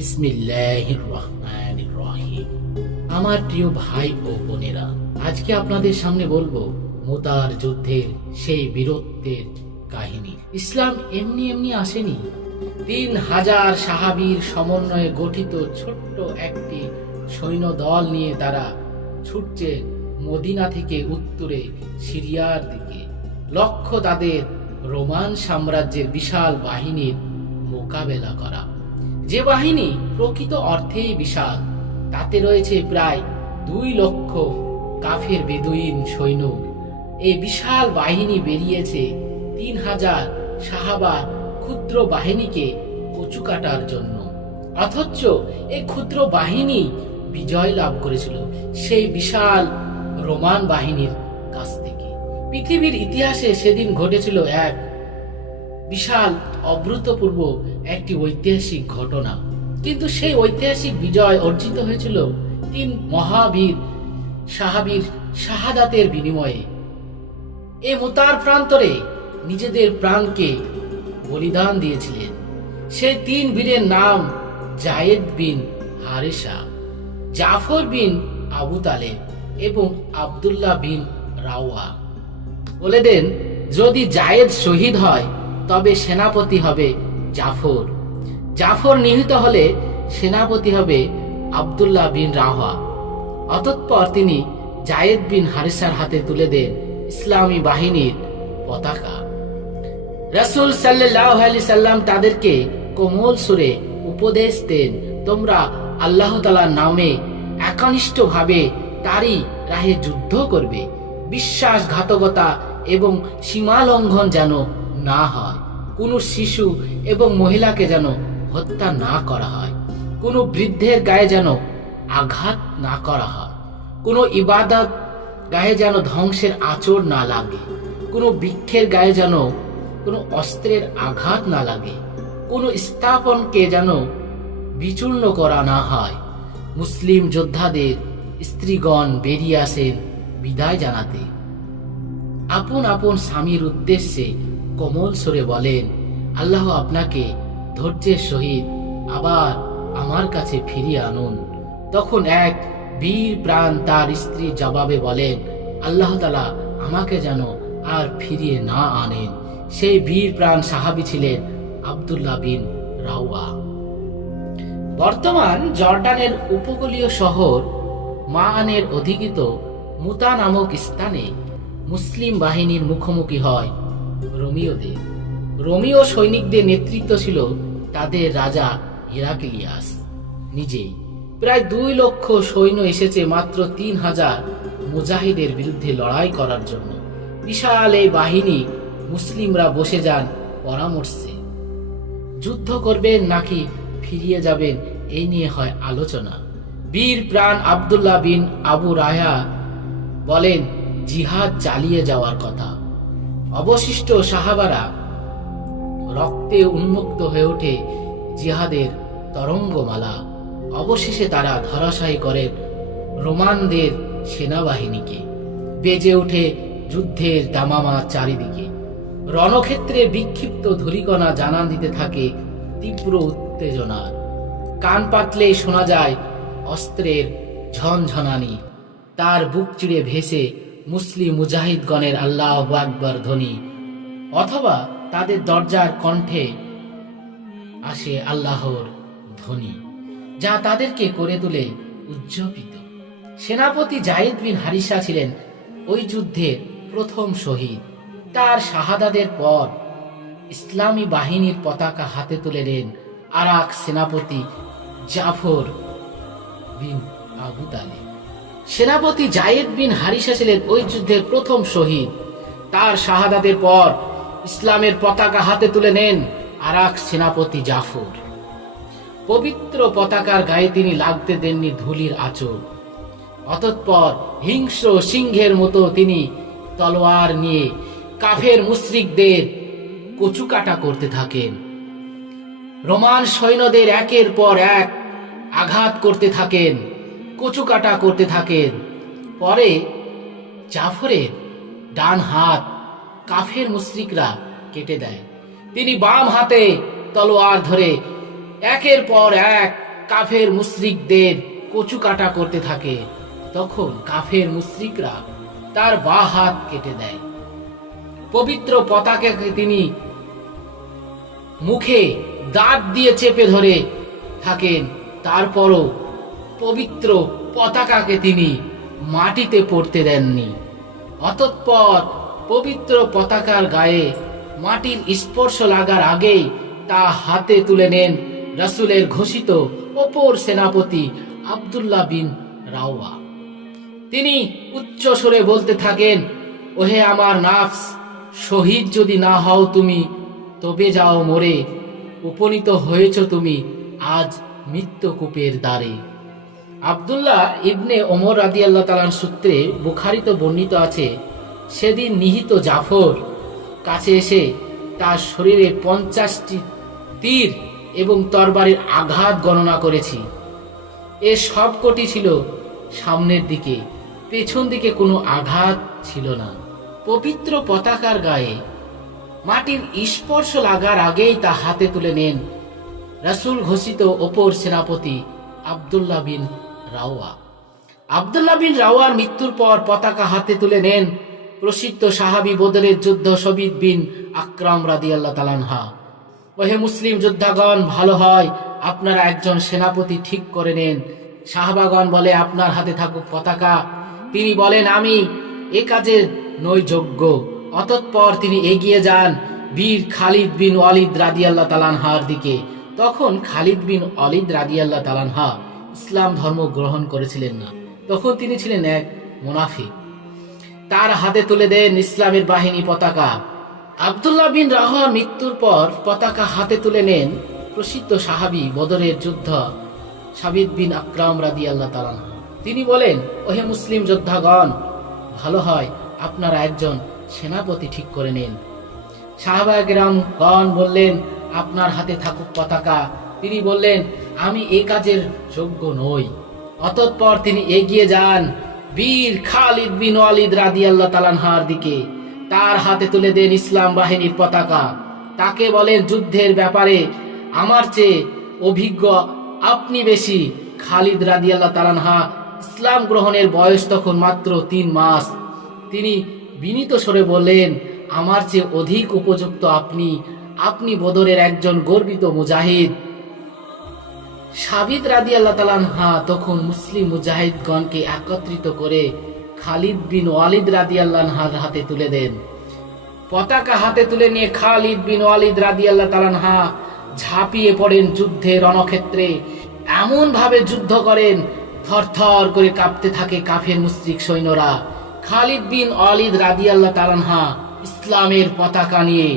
বিসমিল্লাহির রহমানির রহিম। আমার প্রিয় ভাই ও বোনেরা, আজকে আপনাদের সামনে বলবো মুতার যুদ্ধের সেই বীরত্বের কাহিনী। ইসলাম এমনি এমনি আসেনি। 3000 সাহাবীর সমন্বয়ে গঠিত ছোট্ট একটি সৈন্য দল নিয়ে তারা ছুটছে মদিনা থেকে উত্তরে সিরিয়ার দিকে। লক্ষ্য তাদের রোমান সাম্রাজ্যের বিশাল বাহিনীর মোকাবেলা করা। যে বাহিনী প্রকৃত অর্থেই বিশাল, তাতে রয়েছে প্রায় 2 লক্ষ কাফের বেদুইন সৈন্য। এই বিশাল বাহিনী বেরিয়েছে 3000 সাহাবার ক্ষুদ্র বাহিনীকে কচু কাটার জন্য। অথচ এই ক্ষুদ্র বাহিনী বিজয় লাভ করেছিল সেই বিশাল রোমান বাহিনীর কাছ থেকে। পৃথিবীর ইতিহাসে সেদিন ঘটেছিল এক বিশাল অভূতপূর্ব একটি ঐতিহাসিক ঘটনা। কিন্তু সেই ঐতিহাসিক বিজয় অর্জিত হয়েছিল 3 মহাবীর সাহাবীর শাহাদাতের বিনিময়ে। এ মুতার প্রান্তরে নিজেদের প্রাণকে বলিদান দিয়েছিলেন সেই 3 বীরের নাম যায়েদ বিন হারেসা, জাফর বিন আবু তালেব এবং আব্দুল্লাহ বিন রাওয়া। বলে দেন, যদি জায়েদ শহীদ হয় তবে সেনাপতি হবে জাফর, জাফর নিহত হলে সেনাপতি হবে আব্দুল্লাহ বিন রাওয়া। অতঃপর তিনি যায়েদ বিন হারিসার হাতে তুলে দেন ইসলামী বাহিনীর পতাকা। রাসূল সাল্লাল্লাহু আলাইহি সাল্লাম তাদেরকে কোমল সুরে উপদেশ দেন, তোমরা আল্লাহ তাআলার নামে একনিষ্ঠভাবে তারই রাহে যুদ্ধ করবে। বিশ্বাসঘাতকতা এবং সীমা লঙ্ঘন যেন না হয়। কোনো শিশু এবং মহিলাকে যেন হত্যা না করা হয়। কোনো বৃদ্ধের গায়ে যেন আঘাত না করা হয়। কোনো ইবাদত গায়ে যেন ধ্বংসের আঁচড় না লাগে। কোনো বৃক্ষের গায়ে যেন কোনো অস্ত্রের আঘাত না লাগে। কোনো স্থাপনকে যেন বিচূর্ণ করা না হয়। মুসলিম যোদ্ধাদের স্ত্রীগণ বেরিয়ে আসেন বিদায় জানাতে। আপন আপন স্বামীর উদ্দেশ্যে কোমল সুরে বলেন, আল্লাহ আপনাকে ধৈর্যের সহিত আবার আমার কাছে ফিরিয়ে আনুন। তখন এক বীর প্রাণ তার স্ত্রীর জবাবে বলেন, আল্লাহ তাআলা আমাকে যেন আর ফিরিয়ে না আনেন। সেই বীর প্রাণ সাহাবী ছিলেন আব্দুল্লাহ বিন রাওয়া। বর্তমান জর্ডানের উপকূলীয় শহর মাআনের অধিকৃত মুতা নামক স্থানে মুসলিম বাহিনীর মুখোমুখি হয় রোমীয়দের। রোমীয় সৈনিকদের নেতৃত্ব ছিল তাদের রাজা হেরাক্লিয়াস নিজেই। প্রায় 2 লক্ষ সৈন্য এসেছে মাত্র 3000 মুজাহিদের বিরুদ্ধে লড়াই করার জন্য। বিশাল এই বাহিনী মুসলিমরা বসে যান পরামর্শে। যুদ্ধ করবেন নাকি ফিরিয়ে যাবেন, এই নিয়ে হয় আলোচনা। বীর প্রাণ আব্দুল্লাহ বিন আবু রায়া বলেন জিহাদ চালিয়ে যাওয়ার কথা। অবশিষ্ট সাহাবারা রক্তে উন্মুক্ত হয়ে ওঠে জিহাদের তরঙ্গমালা। অবশেষে তারা ধরাশায়ী করেন রোমানদের সেনাবাহিনীকে। বেজে ওঠে যুদ্ধের দামামা চারিদিকে। রণক্ষেত্রে বিক্ষিপ্ত ধূলিকণা জানান দিতে থাকে তীব্র উত্তেজনার। কান পাতলেই শোনা যায় অস্ত্রের ঝনঝনানি। তার বুক চিড়ে ভেসে মুসলিম মুজাহিদগণের আল্লাহু আকবার ধ্বনি, অথবা তাদের দরজার কণ্ঠে আসে আল্লাহর ধ্বনি, যা তাদেরকে করে তোলে উজ্জীবিত। সেনাপতি যায়েদ বিন হারিসা ছিলেন ওই যুদ্ধের প্রথম শহীদ। তার শাহাদাতের পর ইসলামী বাহিনীর পতাকা হাতে তুলে নেন আরাক সেনাপতি জাফর বিন আবু তালেব। সেনাপতি যায়েদ বিন হারিসা ছিলেন ওই যুদ্ধের প্রথম শহীদ। তার শাহাদাতের পর ইসলামের পতাকা হাতে তুলে নেন আরাক সেনাপতি জাফর। পবিত্র পতাকার গায়ে তিনি লাগতে দেননি ধুলির আঁচড়। অতঃপর হিংস্র সিংহের মতো তিনি তলোয়ার নিয়ে কাফের মুশরিকদের কচুকাটা করতে থাকেন। রোমান সৈন্যদের একের পর এক আঘাত করতে থাকেন, কচুকাটা করতে থাকেন। পরে জাফরের ডান হাত কাফের মুশরিকরা কেটে দেয়। তিনি বাম হাতে তলোয়ার ধরে একের পর এক কাফের মুশরিকদের কচু কাটা করতে থাকে, তখন কাফের মুশরিকরা তার বাঁ হাত কেটে দেয়। পবিত্র পতাকাকে তিনি মুখে দাঁত দিয়ে চেপে ধরে থাকেন, তারপরও পবিত্র পতাকাকে তিনি মাটিতে পড়তে দেননি। অতঃপর পবিত্র পতাকার গায়ে মাটির স্পর্শ লাগার আগেই তা হাতে তুলে নেন রাসূলের ঘোষিত অপর সেনাপতি আব্দুল্লাহ বিন রাওয়া। তিনি উচ্চ স্বরে বলতে থাকেন, ওহে আমার নাফস, শহীদ যদি না হও তুমি, তবে যাও মরে, উপনীত হয়েছ তুমি আজ মৃত্যুকূপের দ্বারে। আব্দুল্লাহ ইবনে ওমর রাদিয়াল্লাহু তাআলা সূত্রে বুখারীতে বর্ণিত আছে, সেদিন নিহিত জাফর কাছে এসে তার শরীরে 50টি তীর এবং তরবারির আঘাত গণনা করেছি। এ সবকটি ছিল সামনের দিকে, পেছন দিকে কোনো আঘাত ছিল না। পবিত্র পতাকার গায়ে মাটির স্পর্শ লাগার আগেই তা হাতে তুলে নেন রাসূল ঘোষিত অপর সেনাপতি আব্দুল্লাহ বিন রাওয়া। আব্দুল্লাহ বিন রাওয়ার মৃত্যুর পর পতাকা হাতে তুলে নেন প্রসিদ্ধ সাহাবী বদরের যুদ্ধ শহীদ বিন আকরাম রাদিয়াল্লাহু তাআলা আনহা। ওহে মুসলিম যোদ্ধাগণ, ভালো হয় আপনারা একজন সেনাপতি ঠিক করে নেন। সাহাবাগণ বলে, আপনার হাতে থাকুক পতাকা। তিনি বলেন, আমি এ কাজের নই যোগ্য। অতঃপর তিনি এগিয়ে যান বীর খালিদ বিন ওয়ালিদ রাদিয়াল্লাহু তাআলা আনহার দিকে। তখন খালিদ বিন ওয়ালিদ রাদিয়াল্লাহু তাআলা আনহা ইসলাম ধর্ম গ্রহণ করেছিলেন না, তখন তিনি ছিলেন এক মুনাফিক। তার হাতে তুলে দেন ইসলামের বাহিনী পতাকা। আব্দুল্লাহ বিন রাওয়ার মৃত্যুর পর পতাকা হাতে তুলে নেন প্রসিদ্ধ সাহাবী বদরের যুদ্ধ সাবিত বিন আকরাম রাদিয়াল্লাহু তাআলা আনহু। তিনি বলেন, ওহে মুসলিম যোদ্ধাগণ, ভালো হয় আপনারা একজন সেনাপতি ঠিক করে নেন। সাহাবায়ে কেরামগণ বললেন, আপনার হাতে থাকুক পতাকা। তিনি বললেন, আমি এই কাজের যোগ্য নই। অতঃপর তিনি এগিয়ে যান বীর খালিদ বিন ওয়ালিদ রাদিয়াল্লাহু তাআলা আনহার দিকে। তার হাতে তুলে দেন ইসলাম বাহিনীর পতাকা। তাকে বলেন, যুদ্ধের ব্যাপারে আমার চেয়ে অভিজ্ঞ আপনি বেশি। খালিদ রাদিয়াল্লাহু তাআলা আনহা ইসলাম গ্রহণের বয়স তখন মাত্র 3 মাস। তিনি বিনীত স্বরে বললেন, আমার চেয়ে অধিক উপযুক্ত আপনি। আপনি বদরের একজন গর্বিত মুজাহিদ। সাবিত রাদিয়াল্লাহু তাআলা আনহা তখন মুসলিম মুজাহিদগণকে একত্রিত করে খালিদ বিন ওয়ালিদ রাদিয়াল্লাহু আনহার হাতে তুলে দেন। পতাকা হাতে তুলে নিয়ে খালিদ বিন ওয়ালিদ রাদিয়াল্লাহু তাআলা আনহা ঝাঁপিয়ে পড়েন যুদ্ধের রণক্ষেত্রে। এমন ভাবে যুদ্ধ করেন, থরথর করে কাঁপতে থাকে কাফের মুশরিক সৈন্যরা। খালিদ বিন ওয়ালিদ রাদিয়াল্লাহু তাআলা আনহা ইসলামের পতাকা নিয়ে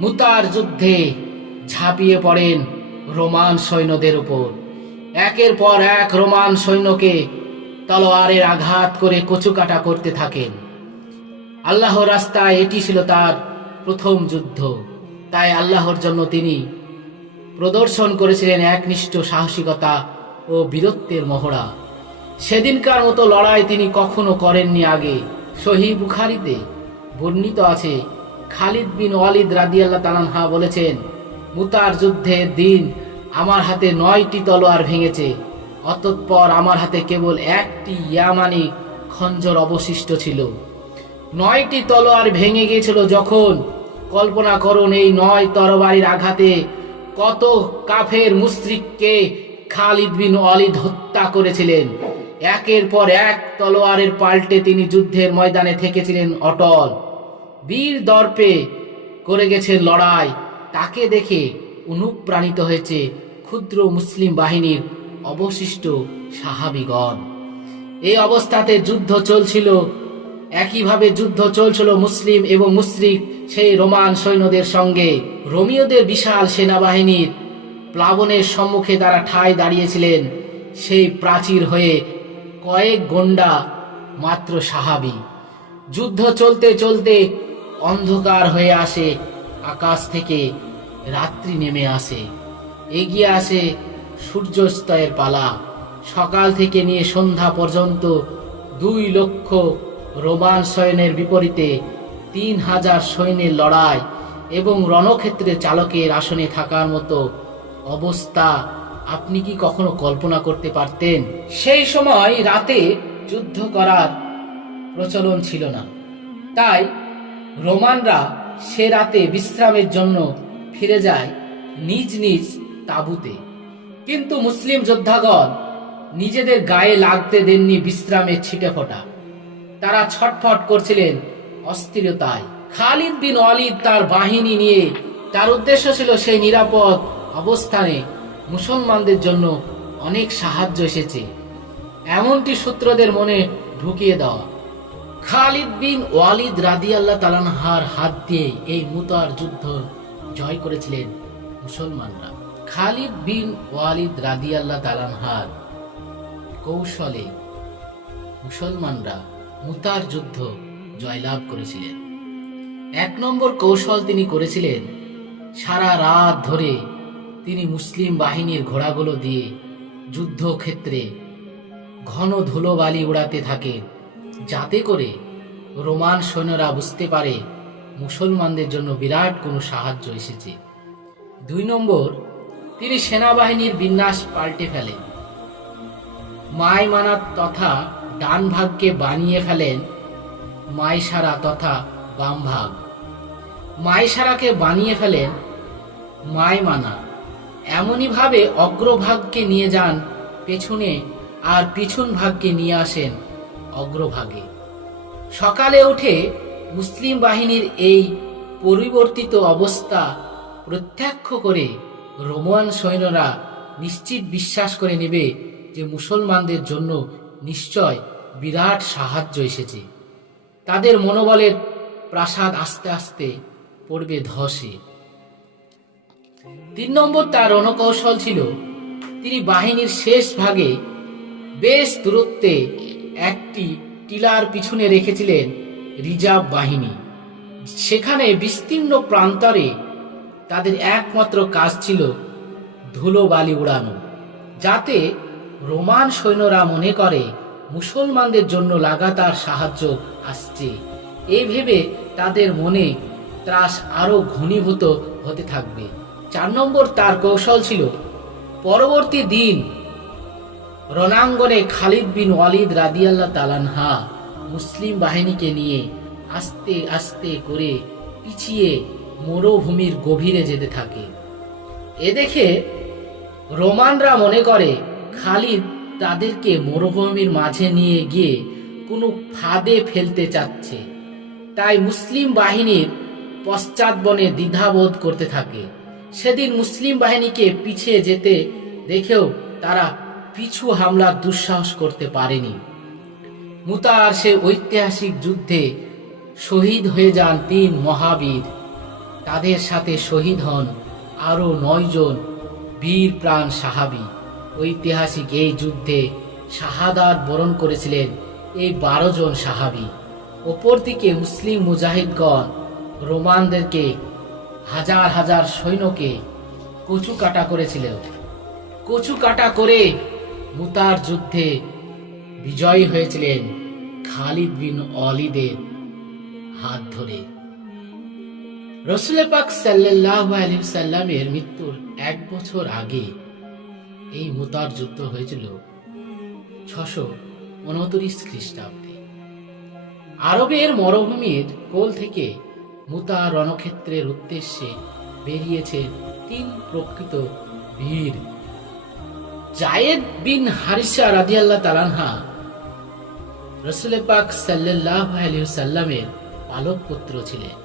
মুতার যুদ্ধে ঝাঁপিয়ে পড়েন রোমান সৈন্যদের উপর। একের পর এক রোমান সৈন্যকে তলোয়ারের আঘাত করে কচুকাটা করতে থাকেন। আল্লাহর রাস্তায় এটি ছিল তার প্রথম যুদ্ধ, তাই আল্লাহর জন্য তিনি প্রদর্শন করেছিলেন একনিষ্ঠ সাহসিকতা ও বীরত্বের মহড়া। সেদিনকার মতো লড়াই তিনি কখনো করেননি আগে। সহিহ বুখারীতে বর্ণিত আছে, খালিদ বিন ওয়ালিদ রাদিয়াল্লাহু তাআলা আনহু বলেছেন, মুতার যুদ্ধের দিন আমার হাতে 9টি তলোয়ার ভেঙেছে। অতঃপর আমার হাতে কেবল একটি ইয়ামানি খঞ্জর অবশিষ্ট ছিল। 9টি তলোয়ার ভেঙে গিয়েছিল যখন। কল্পনা করুন, এই 9 তরবারির আঘাতে কত কাফের মুশরিককে খালিদ বিন ওয়ালিদ হত্যা করেছিলেন। একের পর এক তলোয়ারের পাল্টে তিনি যুদ্ধের ময়দানে থেকেছিলেন অটল। বীর দর্পে করে গেছেন লড়াই। তাকে দেখে অনুপ্রাণিত হয়েছে ক্ষুদ্র মুসলিম বাহিনীর অবশিষ্ট সাহাবীগণ। এই অবস্থাতে যুদ্ধ চলছিল। একইভাবে যুদ্ধ চলছিল মুসলিম এবং মুশরিক সেই রোমান সৈন্যদের সঙ্গে। রোমীয়দের বিশাল সেনাবাহিনীর প্লাবনের সম্মুখে তারা ঠায় দাঁড়িয়েছিলেন। সেই প্রাচীর হয়ে কয়েক গন্ডা মাত্র সাহাবী। যুদ্ধ চলতে চলতে অন্ধকার হয়ে আসে, আকাশ থেকে রাত্রি নেমে আসে, এগিয়ে আসে সূর্যাস্তয়ের পালা। সকাল থেকে নিয়ে সন্ধ্যা পর্যন্ত 2 লক্ষ রোমান সৈন্যের বিপরীতে 3000 সৈন্যের লড়াই এবং রণক্ষেত্রে চালকের আসনে থাকার মতো অবস্থা আপনি কি কখনো কল্পনা করতে পারতেন? সেই সময় রাতে যুদ্ধ করার প্রচলন ছিল না, তাই রোমানরা সে রাতে বিশ্রামের জন্য ফিরে যায় নিজ নিজ তাঁবুতে। কিন্তু মুসলিম যোদ্ধাগণ নিজেদের গায়ে লাগতে দেননি বিশ্রামের ছিটে ফোঁটা। তারা ছটফট করছিলেন অস্থিরতায়। খালিদ বিন ওয়ালিদ তার বাহিনী নিয়ে, তার উদ্দেশ্য ছিল সেই নিরাপদ অবস্থানে মুসলমানদের জন্য অনেক সাহায্য এসেছে এমনটি সূত্রদের মনে ঢুকিয়ে দেওয়া। খালিদ বিন ওয়ালিদ রাদিয়াল্লাহু তাআলা আনহুর হাত দিয়ে এই মুতার যুদ্ধ জয় করেছিলেন মুসলমানরা। খালিদ বিন ওয়ালিদ রাদিয়াল্লাহু তাআলা আনহুর কৌশলে মুসলমানরা মুতার যুদ্ধ জয়লাভ করেছিলেন। 1 নম্বর কৌশল তিনি করেছিলেন, সারা রাত ধরে তিনি মুসলিম বাহিনীর ঘোড়াগুলো দিয়ে যুদ্ধক্ষেত্রে ঘন ধুলোবালি উড়াতে থাকেন, যাতে করে রোমান সৈন্যরা বুঝতে পারে মুসলমানদের জন্য বিরাট কোনো সাহায্য এসেছে। 2 নম্বর, তিনি সেনাবাহিনীর বিন্যাস পাল্টে ফেলেন। মাইমানা তথা ডান ভাগকে বানিয়ে ফেলেন মাইসারা তথা বাম ভাগ। মাইসারাকে বানিয়ে ফেলেন মাইমানা। এমনই ভাবে অগ্রভাগকে নিয়ে যান পেছনে, আর পিছন ভাগকে নিয়ে আসেন অগ্রভাগে। সকালে উঠে মুসলিম বাহিনীর এই পরিবর্তিত অবস্থা প্রত্যক্ষ করে রোমান সৈন্যরা নিশ্চিত বিশ্বাস করে নেবে যে মুসলমানদের জন্য নিশ্চয় বিরাট সাহায্য এসেছে। তাদের মনোবলের প্রাসাদ আস্তে আস্তে পড়বে ধসে। 3 নম্বর তার রণকৌশল ছিল, তিনি বাহিনীর শেষ ভাগে বেশ দূরত্বে একটি টিলার পিছনে রেখেছিলেন রিজার্ভ বাহিনী। সেখানে বিস্তীর্ণ প্রান্তরে তাদের একমাত্র কাজ ছিল ধুলোবালি উড়ানো, যাতে রোমান সৈন্যরা মনে করে মুসলমানদের জন্য লাগাতার সাহায্য আসছে। এই ভেবে তাদের মনে ত্রাস আরো ঘনীভূত হতে থাকবে। 4 নম্বর তার কৌশল ছিল, পরবর্তী দিন রণাঙ্গনে খালিদ বিন ওয়ালিদ রাদিয়াল্লাহু তাআলা আনহু মুসলিম বাহিনীকে নিয়ে আস্তে আস্তে করে পিছিয়ে মরুভূমির গভীরে যেতে থাকে। এ দেখে রোমানরা মনে করে খালিদ তাদেরকে মরুভূমির মাঝে নিয়ে গিয়ে কোনো ফাঁদে ফেলতে চাচ্ছে, তাই মুসলিম বাহিনীর পশ্চাৎবনে দ্বিধাবোধ করতে থাকে। সেদিন মুসলিম বাহিনীকে পিছিয়ে যেতে দেখেও তারা পিছু হামলার দুঃসাহস করতে পারেনি। মুতার সে ঐতিহাসিক যুদ্ধে শহীদ হয়ে যান 3 মহাবীর। তাদের সাথে শহীদ হন আরো 9 জন বীর প্রাণ সাহাবী। ঐতিহাসিক এই যুদ্ধে শাহাদাত বরণ করেছিলেন এই 12 জন সাহাবী। অপরদিকে মুসলিম মুজাহিদগণ রোমানদেরকে হাজার হাজার সৈন্যকে কচু কাটা করেছিল। কচু কাটা করে মুতার যুদ্ধে বিজয়ী হয়েছিলেন খালিদ বিন ওয়ালিদের হাত ধরে। রাসূল পাক সাল্লাল্লাহু আলাইহি সাল্লামের মৃত্যুর 1 বছর আগে এই মুতার যুদ্ধ হয়েছিল 629 খ্রিস্টাব্দে। আরবের মরুভূমির কোল থেকে মুতা রণক্ষেত্রের উদ্দেশ্যে বেরিয়েছে 3 প্রকৃত বীর। জায়েদ বিন হারিসা রাদিয়াল্লাহু তাআলা আনহু রাসূল পাক সাল্লাল্লাহু আলাইহি সাল্লামের পালক পুত্র ছিলেন।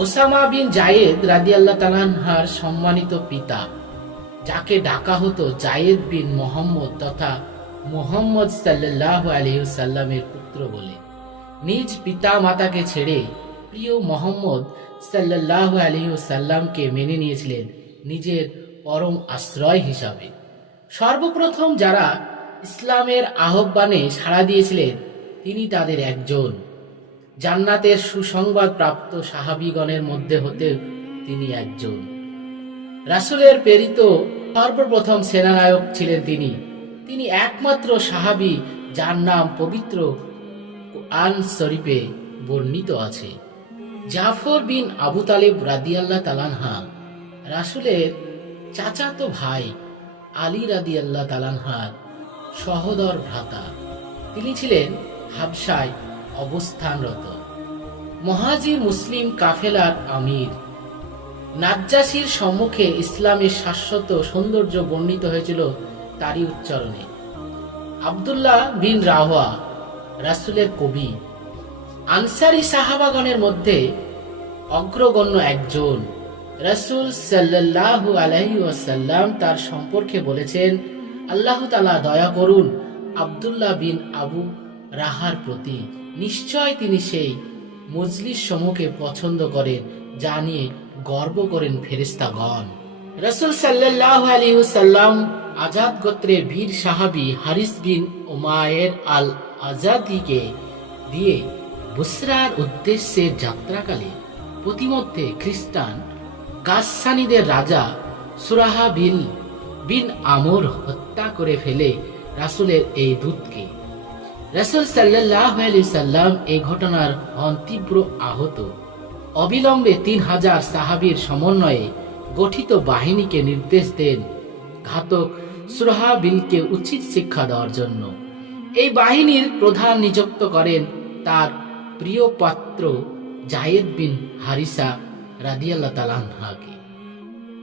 ওসামা বিন জায়েদ রাদিয়াল্লাহু তাআলা আনহুর সম্মানিত পিতা, যাকে ডাকা হতো জায়েদ বিন মোহাম্মদ তথা মুহাম্মদ সাল্লাল্লাহু আলাইহি সাল্লামের পুত্র বলে, নিজ পিতা মাতাকে ছেড়ে প্রিয় মোহাম্মদ সাল্লাল্লাহু আলাইহি সাল্লামকে মেনে নিয়েছিলেন নিজের পরম আশ্রয় হিসাবে। সর্বপ্রথম যারা ইসলামের আহ্বানে সাড়া দিয়েছিলেন তিনি তাদের একজন। জান্নাতের সুসংবাদ প্রাপ্ত সাহাবীগণের মধ্যে হতে তিনি একজন। রাসূলের প্রেরিত সর্বপ্রথম সেনানায়ক ছিলেন তিনি। তিনি একমাত্র সাহাবী যার নাম পবিত্র কুরআন শরীফে বর্ণিত আছে। জাফর বিন আবু তালিব রাদিয়াল্লাহু তাআলা আনহু রাসূলের চাচাতো ভাই আলী রাদিয়াল্লাহু তাআলা আনহার সহোদর ভ্রাতা। তিনি ছিলেন হাবশায় অবস্থানরত মুহাজির মুসলিম কাফেলার আমির। নাজ্জাশীর সম্মুখে ইসলামের শাশ্বত সৌন্দর্য বর্ণিত হয়েছিল তারই উচ্চারণে। আব্দুল্লাহ বিন রাওয়া রাসূলের কবি, আনসারী সাহাবাগণের মধ্যে অগ্রগণ্য একজন। রাসূল সাল্লাল্লাহু আলাইহি ওয়াসাল্লাম তার সম্পর্কে বলেছেন, আল্লাহ তাআলা দয়া করুন আব্দুল্লাহ বিন আবু রাহার প্রতি, নিশ্চয় তিনি সেই মজলিস সমূহকে পছন্দ করেন যা নিয়ে গর্ব করেন ফেরেশতাগণ। রাসূল সাল্লাল্লাহু আলাইহি ওয়াসাল্লাম আজাদ গোত্রের বীর সাহাবী হারিস বিন উমায়ের আল আজাদিকে দিয়ে বুসরার উদ্দেশ্যে যাত্রাকালে প্রতিমধ্যে খ্রিস্টান গাসসানীদের রাজা সুরাহা বিন আমর হত্যা করে ফেলে রাসূলের এই দূতকে। রাসূল সাল্লাল্লাহু আলাইহি সাল্লাম এই ঘটনার হন তীব্র আহত। অবিলম্বে 3000 সাহাবীর সমন্বয়ে গঠিত বাহিনীকে নির্দেশ দেন ঘাতক সুরাহা বিলকে উচিত শিক্ষা দেওয়ার জন্য। এই বাহিনীর প্রধান নিযুক্ত করেন তার প্রিয় পাত্র জায়েদ বিন হারিসা রাদিয়াল্লাহু তাআলা আনহুকে।